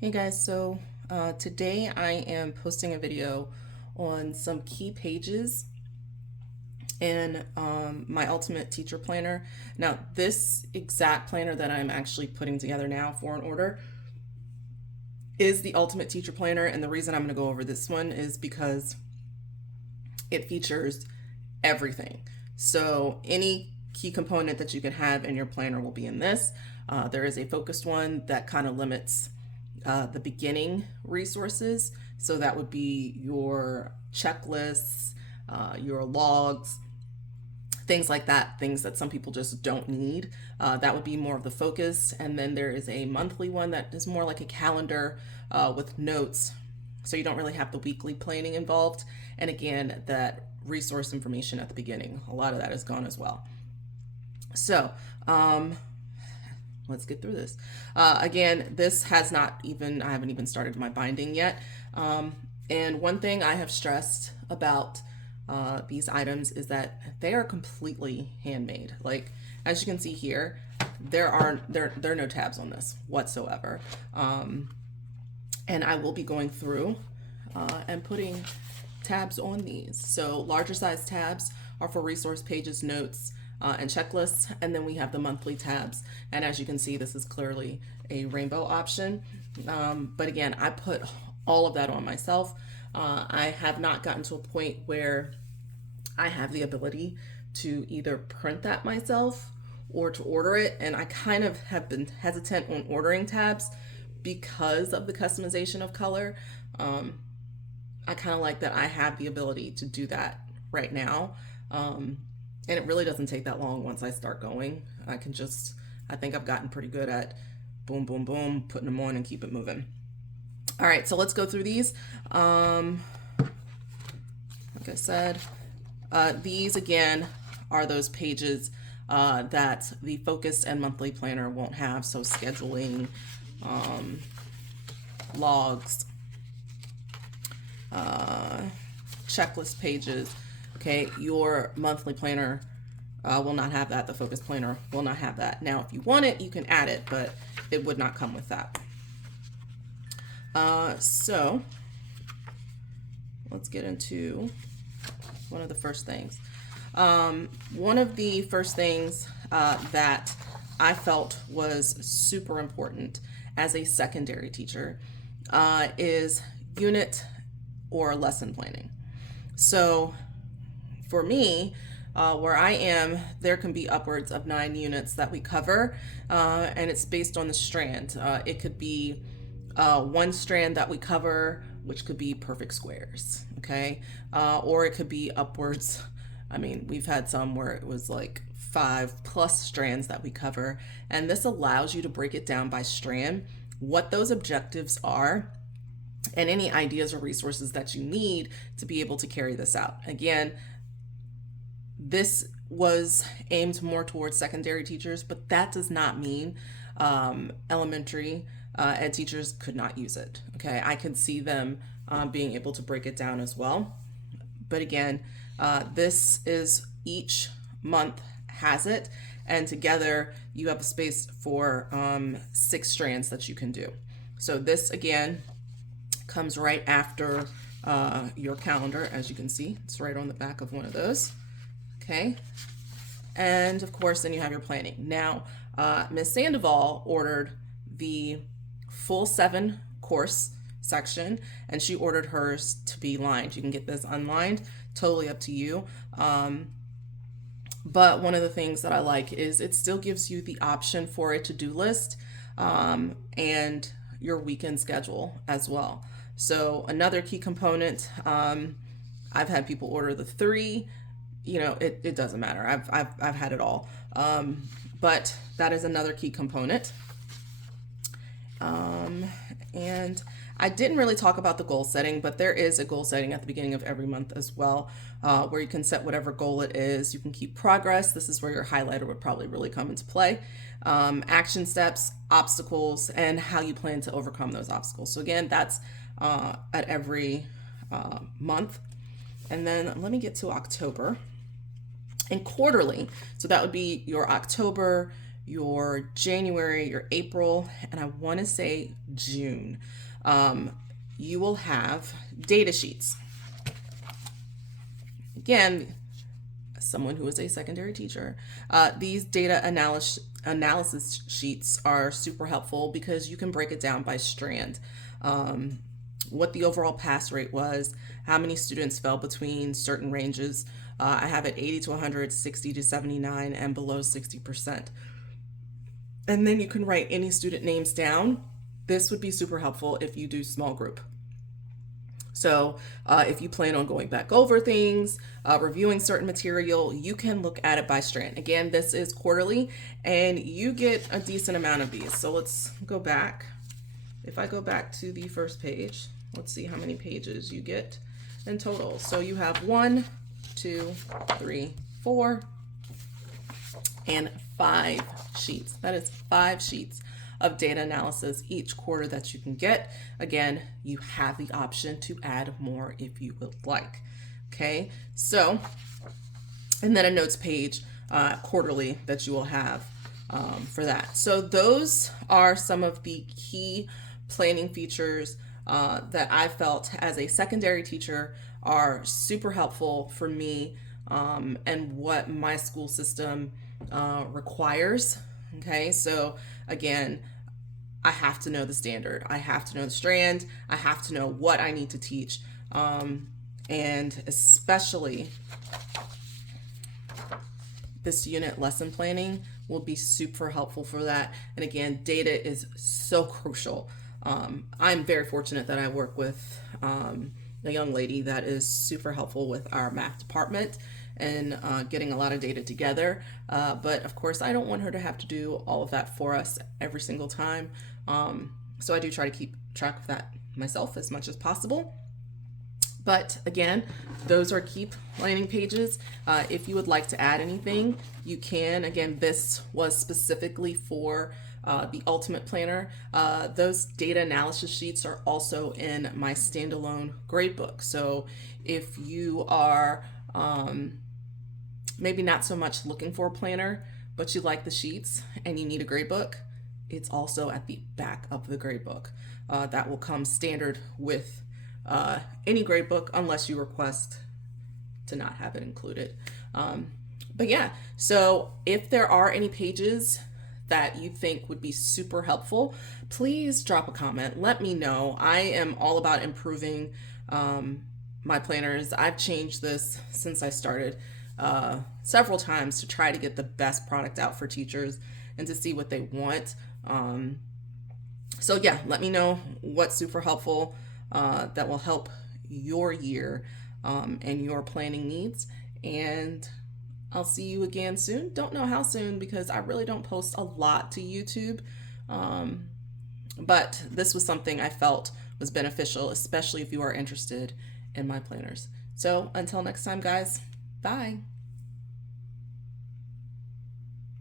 Hey guys, so today I am posting a video on some key pages in my Ultimate Teacher Planner. Now, this exact planner that I'm actually putting together now for an order is the Ultimate Teacher Planner, and the reason I'm going to go over this one is because it features everything. So any key component that you can have in your planner will be in this. There is a focused one that kind of limits the beginning resources. So that would be your checklists, your logs, things like that, things that some people just don't need. That would be more of the focus. And then there is a monthly one that is more like a calendar with notes. So you don't really have the weekly planning involved. And again, that resource information at the beginning, a lot of that is gone as well. So, let's get through this. Again, this has not even, I haven't even started my binding yet. And one thing I have stressed about these items is that they are completely handmade. Like, as you can see here, there are no tabs on this whatsoever. And I will be going through and putting tabs on these. So larger size tabs are for resource pages, notes, and checklists, and then we have the monthly tabs. And as you can see, this is clearly a rainbow option. But again, I put all of that on myself. I have not gotten to a point where I have the ability to either print that myself or to order it. And I kind of have been hesitant on ordering tabs because of the customization of color. I kind of like that I have the ability to do that right now. And it really doesn't take that long once I start going. I think I've gotten pretty good at boom, boom, boom, putting them on and keep it moving. All right, so let's go through these. Like I said, these again are those pages that the focused and monthly planner won't have. So scheduling, logs, checklist pages. Okay, your monthly planner will not have that. The focus planner will not have that. Now, if you want it, you can add it, but it would not come with that. So let's get into one of the first things. One of the first things that I felt was super important as a secondary teacher is unit or lesson planning. So for me, where I am, there can be upwards of 9 units that we cover, and it's based on the strand. It could be one strand that we cover, which could be perfect squares, okay? Or it could be upwards. I mean, we've had some where it was like 5+ strands that we cover, and this allows you to break it down by strand, what those objectives are, and any ideas or resources that you need to be able to carry this out. Again, this was aimed more towards secondary teachers, but that does not mean elementary ed teachers could not use it. Okay, I could see them being able to break it down as well. But again, this is each month has it, and together you have a space for 6 strands that you can do. So this again comes right after your calendar. As you can see, it's right on the back of one of those. Okay, and of course then you have your planning. Now Ms. Sandoval ordered the full 7 course section, and she ordered hers to be lined. You can get this unlined, totally up to you. But one of the things that I like is it still gives you the option for a to-do list and your weekend schedule as well. So another key component, I've had people order the 3, it doesn't matter. I've had it all. But that is another key component. And I didn't really talk about the goal setting, but there is a goal setting at the beginning of every month as well, where you can set whatever goal it is. You can keep progress. This is where your highlighter would probably really come into play. Action steps, obstacles, and how you plan to overcome those obstacles. So again, that's at every month. And then let me get to October. And quarterly, so that would be your October, your January, your April, and I want to say June, you will have data sheets. Again, as someone who is a secondary teacher, these data analysis sheets are super helpful because you can break it down by strand. What the overall pass rate was, how many students fell between certain ranges. I have it 80 to 100, 60 to 79, and below 60%. And then you can write any student names down. This would be super helpful if you do small group. So if you plan on going back over things, reviewing certain material, you can look at it by strand. Again, this is quarterly and you get a decent amount of these. So let's go back. If I go back to the first page, let's see how many pages you get in total. So you have 1, 2, 3, 4, and 5 sheets. That is 5 sheets of data analysis each quarter that you can get. Again, you have the option to add more if you would like. Okay, so, and then a notes page quarterly that you will have for that. So those are some of the key planning features that I felt as a secondary teacher are super helpful for me and what my school system requires. Okay, so again, I have to know the standard. I have to know the strand. I have to know what I need to teach. And especially this unit lesson planning will be super helpful for that. And again, data is so crucial. I'm very fortunate that I work with a young lady that is super helpful with our math department and getting a lot of data together. But of course, I don't want her to have to do all of that for us every single time. So I do try to keep track of that myself as much as possible. But again, those are key planning pages. If you would like to add anything, you can. Again, this was specifically for the Ultimate Planner. Those data analysis sheets are also in my standalone gradebook. So if you are maybe not so much looking for a planner, but you like the sheets and you need a gradebook, it's also at the back of the gradebook. That will come standard with any gradebook unless you request to not have it included. But yeah, so if there are any pages that you think would be super helpful, please drop a comment. Let me know. I am all about improving my planners. I've changed this since I started several times to try to get the best product out for teachers and to see what they want. So yeah, let me know what's super helpful that will help your year and your planning needs. And I'll see you again soon. Don't know how soon because I really don't post a lot to YouTube. But this was something I felt was beneficial, especially if you are interested in my planners. So until next time, guys, bye.